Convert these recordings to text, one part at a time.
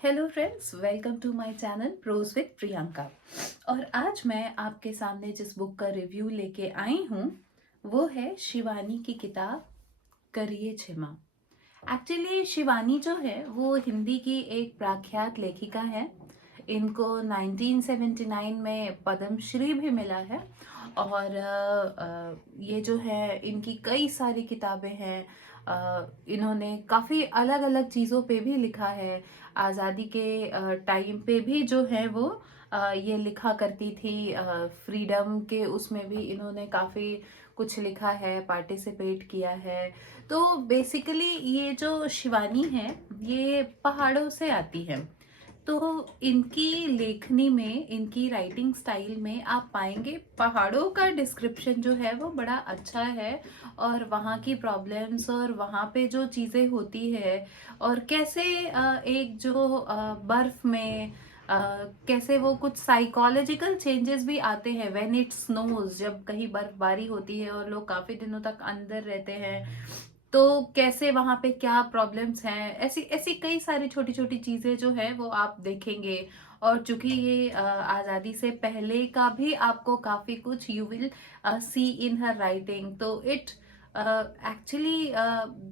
Hello friends, welcome to my channel prose with Priyanka. और आज मैं आपके सामने जिस बुक का रिव्यू लेके आई हूँ वो है शिवानी की किताब करिए क्षमा। एक्चुअली शिवानी जो है वो हिंदी की एक प्रख्यात लेखिका है। इनको 1979 में पद्मश्री भी मिला है। और ये जो है इनकी कई सारी किताबें हैं। इन्होंने काफ़ी अलग अलग चीज़ों पे भी लिखा है। आज़ादी के टाइम पे भी जो है वो ये लिखा करती थी। फ्रीडम के उसमें भी इन्होंने काफ़ी कुछ लिखा है, पार्टिसिपेट किया है। तो बेसिकली ये जो शिवानी है ये पहाड़ों से आती है। तो इनकी लेखनी में, इनकी राइटिंग स्टाइल में आप पाएंगे पहाड़ों का डिस्क्रिप्शन जो है वो बड़ा अच्छा है। और वहाँ की प्रॉब्लम्स और वहाँ पे जो चीज़ें होती है और कैसे एक जो बर्फ में कैसे वो कुछ साइकोलॉजिकल चेंजेस भी आते हैं व्हेन इट स्नोज, जब कहीं बर्फबारी होती है और लोग काफी दिनों तक अंदर रहते हैं तो कैसे वहां पे क्या प्रॉब्लम्स हैं, ऐसी ऐसी कई सारी छोटी छोटी चीजें जो है वो आप देखेंगे। और चूंकि ये आजादी से पहले का भी आपको काफी कुछ you will see in her writing. तो इट एक्चुअली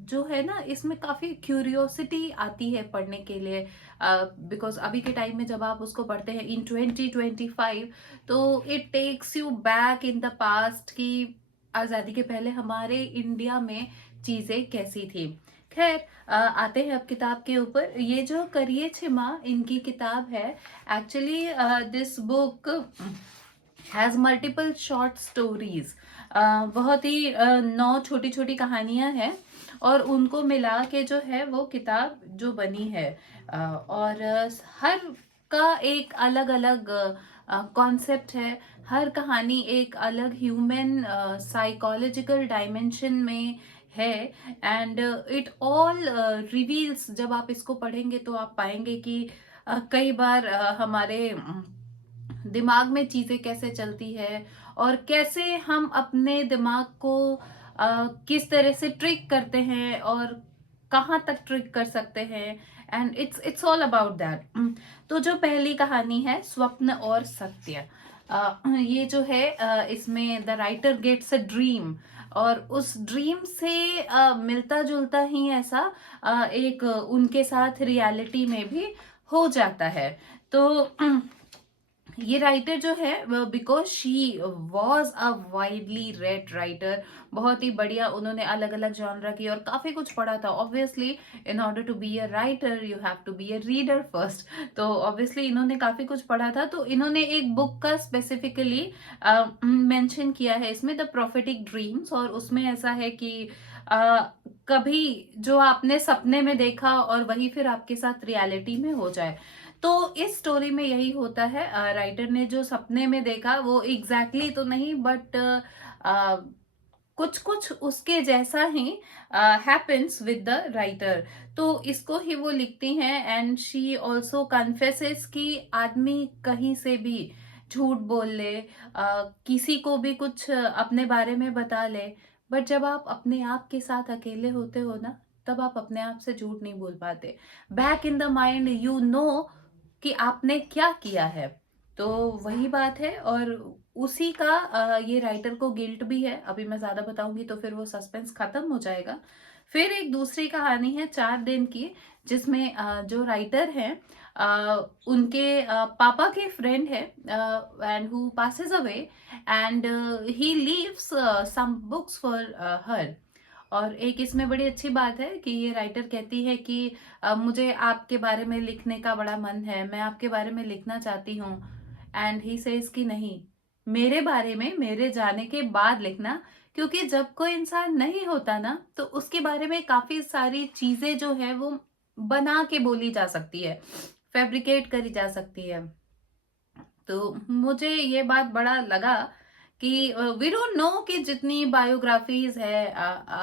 जो है ना इसमें काफी क्यूरियोसिटी आती है पढ़ने के लिए। बिकॉज अभी के टाइम में जब आप उसको पढ़ते हैं इन 2025 तो it takes you back in the past की आजादी के पहले हमारे इंडिया में चीजें कैसी थी। खैर आते हैं अब किताब के ऊपर। ये जो करिए छिमा इनकी किताब है। Actually this book has multiple short stories. बहुत ही 9 छोटी छोटी कहानियां हैं और उनको मिला के जो है वो किताब जो बनी है। और हर का एक अलग अलग कॉन्सेप्ट है। हर कहानी एक अलग ह्यूमन साइकोलॉजिकल डायमेंशन में है। एंड इट ऑल रिवील्स, जब आप इसको पढ़ेंगे तो आप पाएंगे कि कई बार हमारे दिमाग में चीजें कैसे चलती है और कैसे हम अपने दिमाग को किस तरह से ट्रिक करते हैं और कहाँ तक ट्रिक कर सकते हैं। And it's all about that. तो जो पहली कहानी है स्वप्न और सत्य। ये जो है इसमें the writer gets a dream और उस ड्रीम से मिलता जुलता ही ऐसा एक उनके साथ रियलिटी में भी हो जाता है। तो ये राइटर जो है because she was a widely red writer, बहुत ही बढ़िया उन्होंने अलग अलग जॉनरा की और काफी कुछ पढ़ा था। Obviously in order to be a writer you have to be a reader first. तो ऑब्वियसली इन्होंने काफी कुछ पढ़ा था। तो इन्होंने एक बुक का स्पेसिफिकली मेंशन किया है इसमें, द प्रोफेटिक ड्रीम्स। और उसमें ऐसा है कि कभी जो आपने सपने में देखा और वही फिर आपके साथ रियलिटी में हो जाए। तो इस स्टोरी में यही होता है। राइटर ने जो सपने में देखा वो एग्जैक्टली तो नहीं बट कुछ कुछ उसके जैसा ही हैपेंस विद द राइटर। तो इसको ही वो लिखती हैं। एंड शी ऑल्सो कन्फेसेस कि आदमी कहीं से भी झूठ बोल ले, किसी को भी कुछ अपने बारे में बता ले, बट जब आप अपने आप के साथ अकेले होते हो ना तब आप अपने आप से झूठ नहीं बोल पाते। Back in the mind you know कि आपने क्या किया है। तो वही बात है। और उसी का ये राइटर को गिल्ट भी है। अभी मैं ज्यादा बताऊंगी तो फिर वो सस्पेंस खत्म हो जाएगा। फिर एक दूसरी कहानी है 4 दिन की, जिसमें जो राइटर है उनके पापा के फ्रेंड है and who passes away and he leaves some books for her. और एक इसमें बड़ी अच्छी बात है कि ये राइटर कहती है कि मुझे आपके बारे में लिखने का बड़ा मन है, मैं आपके बारे में लिखना चाहती हूँ। एंड ही सेज कि नहीं, मेरे बारे में मेरे जाने के बाद लिखना। क्योंकि जब कोई इंसान नहीं होता ना तो उसके बारे में काफी सारी चीजें जो है वो बना के बोली जा सकती है, फैब्रिकेट करी जा सकती है। तो मुझे ये बात बड़ा लगा कि वी डोंट नो कि जितनी बायोग्राफीज है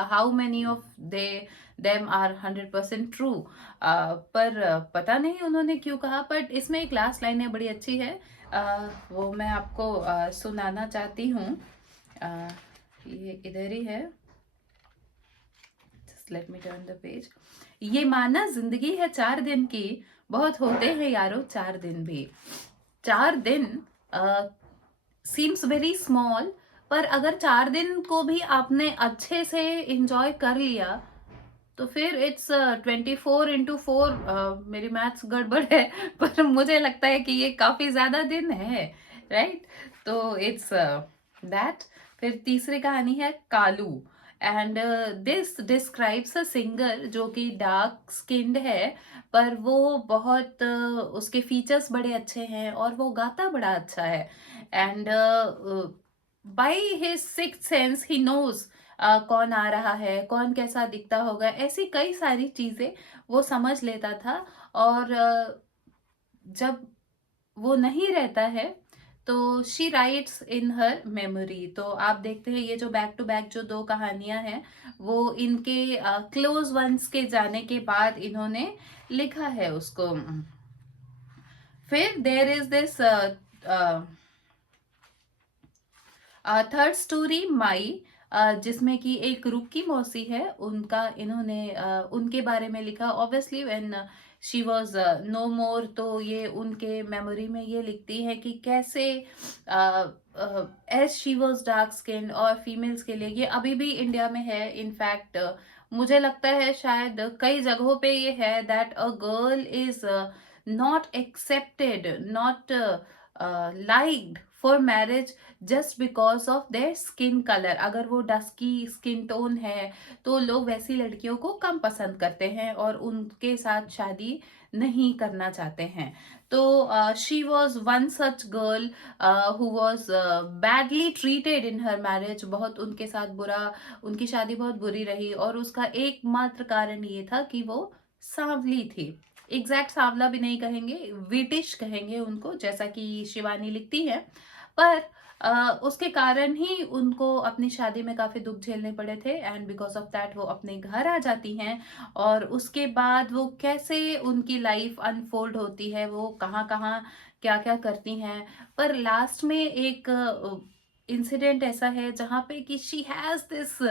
how many of they them are 100% true. पर पता नहीं उन्होंने क्यों कहा। बट इसमें एक लास्ट लाइन है बड़ी अच्छी है, वो मैं आपको सुनाना चाहती हूँ। ये इधर ही है, just let me turn the page. ये माना जिंदगी है 4 दिन की, बहुत होते हैं यारो 4 दिन भी। 4 दिन सीम्स वेरी स्मॉल, पर अगर 4 दिन को भी आपने अच्छे से इंजॉय कर लिया तो फिर इट्स 24 into 4। मेरी मैथ्स गड़बड़ है पर मुझे लगता है कि ये काफी ज्यादा दिन है, राइट? तो इट्स दैट। फिर तीसरी कहानी है Kalu, and this describes a singer जो कि डार्क स्किन्ड है, पर वो बहुत उसके फीचर्स बड़े अच्छे हैं और वो गाता बड़ा अच्छा है। And by his sixth sense he knows कौन आ रहा है, कौन कैसा दिखता होगा, ऐसी कई सारी चीजें वो समझ लेता था। और जब वो नहीं रहता है तो she writes in her memory. तो आप देखते हैं ये जो बैक टू बैक जो दो कहानियां हैं वो इनके क्लोज वंस के जाने के बाद इन्होंने लिखा है उसको। फिर there is this third story my, जिसमें कि एक रुक्की मौसी है, उनका इन्होंने उनके बारे में लिखा। Obviously when she was no more, तो ये उनके मेमोरी में ये लिखती है कि कैसे as she was dark skin, और फीमेल्स के लिए ये अभी भी इंडिया में है। इनफैक्ट मुझे लगता है शायद कई जगहों पे ये है that a girl is not accepted, not liked for marriage just because of their skin colour. अगर वो डस्की स्किन टोन है तो लोग वैसी लड़कियों को कम पसंद करते हैं और उनके साथ शादी नहीं करना चाहते हैं। तो she was one such girl who was badly treated in her marriage. बहुत उनके साथ बुरा, उनकी शादी बहुत बुरी रही, और उसका एकमात्र कारण ये था कि वो सांवली थी। एग्जैक्ट सांवला भी नहीं कहेंगे, विटिश कहेंगे उनको, जैसा कि शिवानी लिखती है। पर उसके कारण ही उनको अपनी शादी में काफी दुख झेलने पड़े थे, एंड बिकॉज ऑफ दैट वो अपने घर आ जाती हैं। और उसके बाद वो कैसे उनकी लाइफ अनफोल्ड होती है, वो कहाँ कहाँ क्या क्या करती हैं। पर लास्ट में एक इंसिडेंट ऐसा है जहाँ पे कि she has this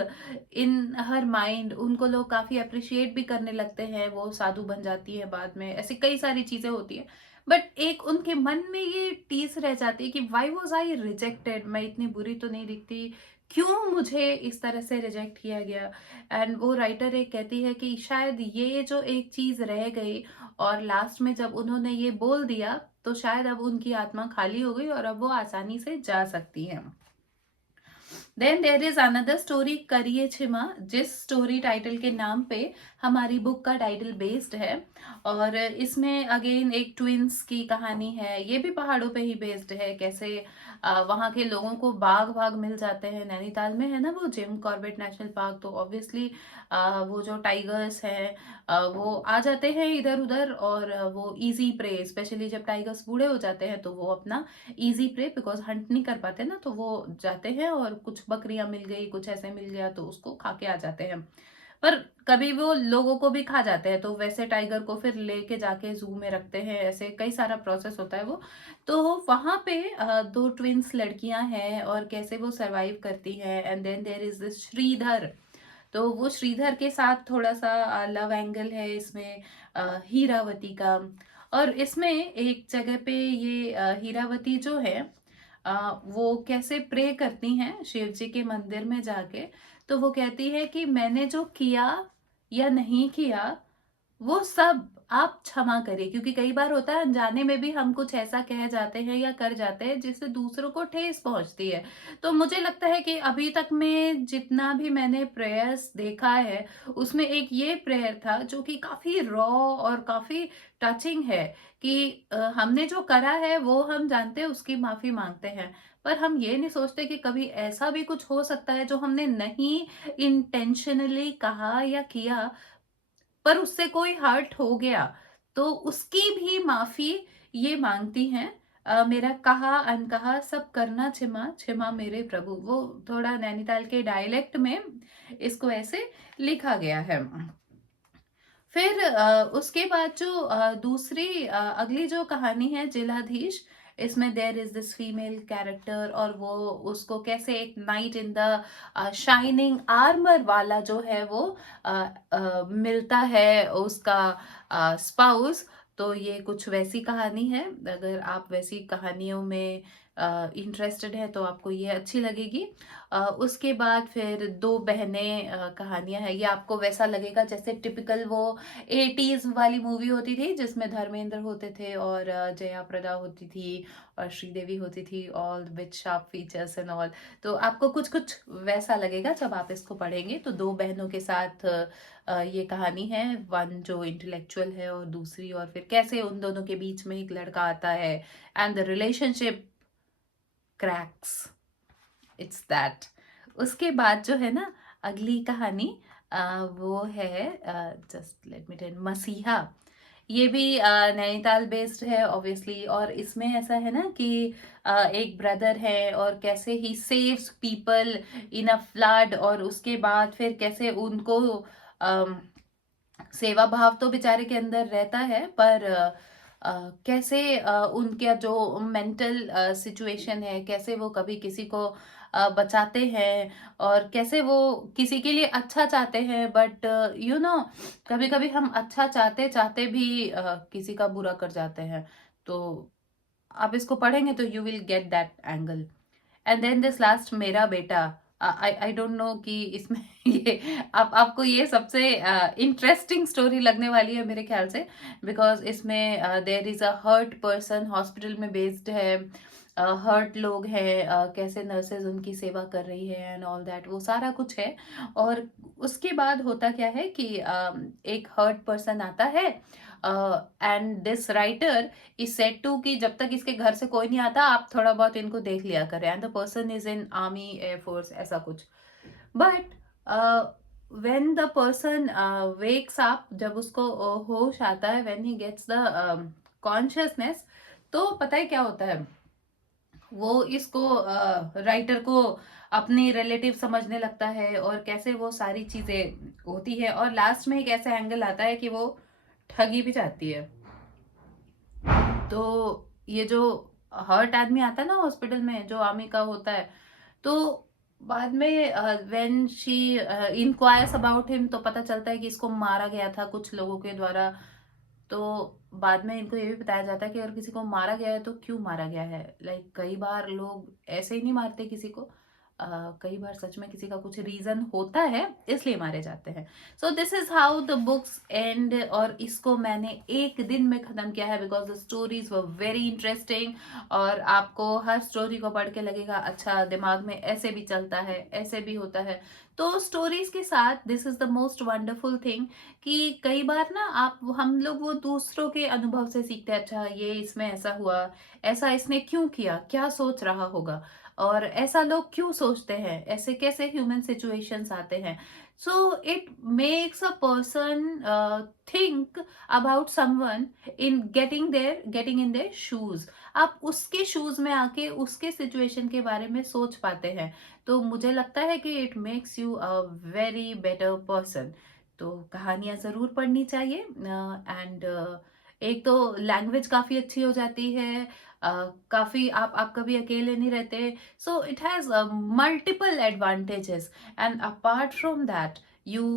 in her mind, उनको लोग काफी अप्रिशिएट भी करने लगते हैं, वो साधु बन जाती है बाद में, ऐसी कई सारी चीजें होती है। बट एक उनके मन में ये टीस रह जाती है कि वाई वॉज आई रिजेक्टेड, मैं इतनी बुरी तो नहीं दिखती, क्यों मुझे इस तरह से रिजेक्ट किया गया। एंड वो राइटर एक कहती है कि शायद ये जो एक चीज रह गई, और लास्ट में जब उन्होंने ये बोल दिया तो शायद अब उनकी आत्मा खाली हो गई और अब वो आसानी से जा सकती है। Then there is another story करिए छिमा, जिस स्टोरी टाइटल के नाम पे हमारी बुक का टाइटल बेस्ड है। और इसमें अगेन एक ट्विंस की कहानी है, ये भी पहाड़ों पे ही बेस्ड है। कैसे वहाँ के लोगों को बाघ बाघ मिल जाते हैं, नैनीताल में है ना वो जिम कॉर्बेट नेशनल पार्क, तो ऑब्वियसली वो जो टाइगर्स हैं वो आ जाते हैं इधर उधर, और वो इजी प्रे, स्पेशली जब टाइगर्स बूढ़े हो जाते हैं तो वो अपना इजी प्रे, बिकॉज हंट नहीं कर पाते ना, तो वो जाते हैं और कुछ बकरियां मिल गई, कुछ ऐसे मिल गया तो उसको खा के आ जाते हैं। पर कभी वो लोगों को भी खा जाते हैं, तो वैसे टाइगर को फिर लेके जाके जू में रखते हैं, ऐसे कई सारा प्रोसेस होता है वो। तो वहां पे दो ट्विंस लड़कियां हैं और कैसे वो सरवाइव करती हैं। And then there is this Shridhar, तो वो श्रीधर के साथ थोड़ा सा लव एंगल है इसमें हीरावती का। और इसमें एक जगह पे ये हीरावती जो है वो कैसे प्रे करती हैं शिव जी के मंदिर में जाके। तो वो कहती है कि मैंने जो किया या नहीं किया वो सब आप क्षमा करिए, क्योंकि कई बार होता है अनजाने में भी हम कुछ ऐसा कह जाते हैं या कर जाते हैं जिससे दूसरों को ठेस पहुंचती है। तो मुझे लगता है कि अभी तक में जितना भी मैंने प्रेयर्स देखा है उसमें एक ये प्रेयर था जो कि काफी रॉ और काफी टचिंग है, कि हमने जो करा है वो हम जानते हैं, उसकी माफी मांगते हैं। पर हम ये नहीं सोचते कि कभी ऐसा भी कुछ हो सकता है जो हमने नहीं इंटेंशनली कहा या किया, पर उससे कोई हर्ट हो गया, तो उसकी भी माफी ये मांगती हैं। मेरा कहा अनकहा सब करना क्षमा क्षमा मेरे प्रभु, वो थोड़ा नैनीताल के डायलेक्ट में इसको ऐसे लिखा गया है। फिर उसके बाद जो दूसरी अगली जो कहानी है जिलाधीश, इसमें there is this female character, और वो उसको कैसे एक knight in the shining armour वाला जो है वो मिलता है उसका स्पाउस। तो ये कुछ वैसी कहानी है, अगर आप वैसी कहानियों में इंटरेस्टेड है तो आपको ये अच्छी लगेगी। उसके बाद फिर दो बहनें कहानियां है, ये आपको वैसा लगेगा जैसे टिपिकल वो 80s वाली मूवी होती थी जिसमें धर्मेंद्र होते थे और जया प्रदा होती थी और श्रीदेवी होती थी, all with sharp features and all. तो आपको कुछ कुछ वैसा लगेगा जब आप इसको पढ़ेंगे। तो दो बहनों के साथ ये कहानी है, वन जो इंटेलेक्चुअल है और दूसरी, और फिर कैसे उन दोनों के बीच में एक लड़का आता है and the relationship cracks, it's that. उसके बाद जो है ना अगली कहानी वो है, जस्ट लेट मी टेल, मसीहा। ये भी नैनीताल बेस्ड है ऑब्वियसली, और इसमें ऐसा है ना कि एक ब्रदर है और कैसे ही saves people in a flood, और उसके बाद फिर कैसे उनको सेवा भाव तो बेचारे के अंदर रहता है, पर कैसे उनका जो मेंटल सिचुएशन है, कैसे वो कभी किसी को बचाते हैं और कैसे वो किसी के लिए अच्छा चाहते हैं, बट यू नो कभी कभी हम अच्छा चाहते चाहते भी किसी का बुरा कर जाते हैं। तो आप इसको पढ़ेंगे तो you will get that angle. And then this last, मेरा बेटा, आई डोंट नो कि इसमें ये आपको ये सबसे इंटरेस्टिंग स्टोरी लगने वाली है मेरे ख्याल से, बिकॉज इसमें there is a hurt person, hospital में बेस्ड है, हर्ट लोग हैं, कैसे नर्सेज उनकी सेवा कर रही है एंड ऑल दैट, वो सारा कुछ है। और उसके बाद होता क्या है कि एक हर्ट पर्सन आता है and this writer is said to कि जब तक इसके घर से कोई नहीं आता आप थोड़ा बहुत इनको देख लिया करें, and the person is in army air force ऐसा कुछ। But when the person wakes up, जब उसको होश आता है, when he gets the consciousness, तो पता है क्या होता है, वो इसको राइटर को अपनी रिलेटिव समझने लगता है और कैसे वो सारी चीजें होती है, और लास्ट में एक ऐसा एंगल आता है कि वो ठगी भी जाती है। तो ये जो हर्ट आदमी आता है ना हॉस्पिटल में जो आर्मी का होता है, तो बाद में when she enquires about him तो पता चलता है कि इसको मारा गया था कुछ लोगों के द्वारा। तो बाद में इनको ये भी बताया जाता है कि अगर किसी को मारा गया है तो क्यों मारा गया है, लाइक कई बार लोग ऐसे ही नहीं मारते किसी को, कई बार सच में किसी का कुछ रीजन होता है इसलिए मारे जाते हैं। So this is how the books and, और इसको मैंने एक दिन में खत्म किया है because the stories were very interesting. और आपको हर स्टोरी को पढ़ के लगेगा अच्छा दिमाग में ऐसे भी चलता है, ऐसे भी होता है। तो स्टोरीज के साथ this is the most wonderful thing कि कई बार ना आप हम लोग वो दूसरों के अनुभव से सीखते हैं, अच्छा ये इसमें ऐसा हुआ, ऐसा इसने क्यों किया, क्या सोच रहा होगा, और ऐसा लोग क्यों सोचते हैं, ऐसे कैसे ह्यूमन सिचुएशंस आते हैं। So it makes a person think about someone in getting in their shoes. आप उसके शूज में आके उसके सिचुएशन के बारे में सोच पाते हैं। तो मुझे लगता है कि it makes you a very better person. तो कहानियां जरूर पढ़नी चाहिए, एंड एक तो लैंग्वेज काफी अच्छी हो जाती है, काफी आप कभी अकेले नहीं रहते। So it has multiple advantages, and apart from that you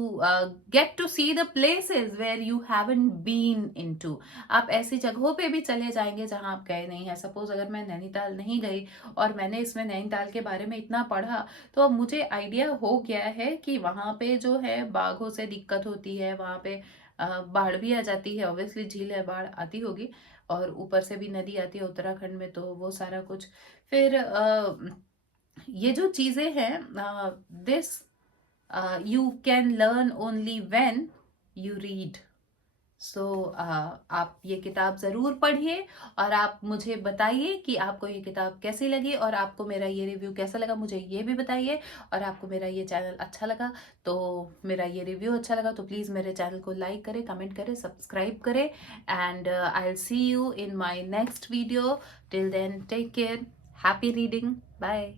get to see the places where you haven't been into। आप ऐसी जगहों पे भी चले जाएंगे जहां आप गए नहीं हैं। सपोज अगर मैं नैनीताल नहीं गई और मैंने इसमें नैनीताल के बारे में इतना पढ़ा, तो अब मुझे आइडिया हो गया है कि वहां पे जो है बाघों से दिक्कत होती है, वहां पे बाढ़ भी आ जाती है, ऑब्वियसली झील है, बाढ़ आती होगी, और ऊपर से भी नदी आती है उत्तराखंड में, तो वो सारा कुछ। फिर ये जो चीजें हैं, this you can learn only when you read। सो आप ये किताब ज़रूर पढ़िए और आप मुझे बताइए कि आपको ये किताब कैसी लगी, और आपको मेरा ये रिव्यू कैसा लगा, मुझे ये भी बताइए। और आपको मेरा ये चैनल अच्छा लगा, तो मेरा ये रिव्यू अच्छा लगा तो प्लीज़ मेरे चैनल को लाइक करें, कमेंट करें, सब्सक्राइब करें, and I will see you in my next video. Till then take care, happy reading, bye.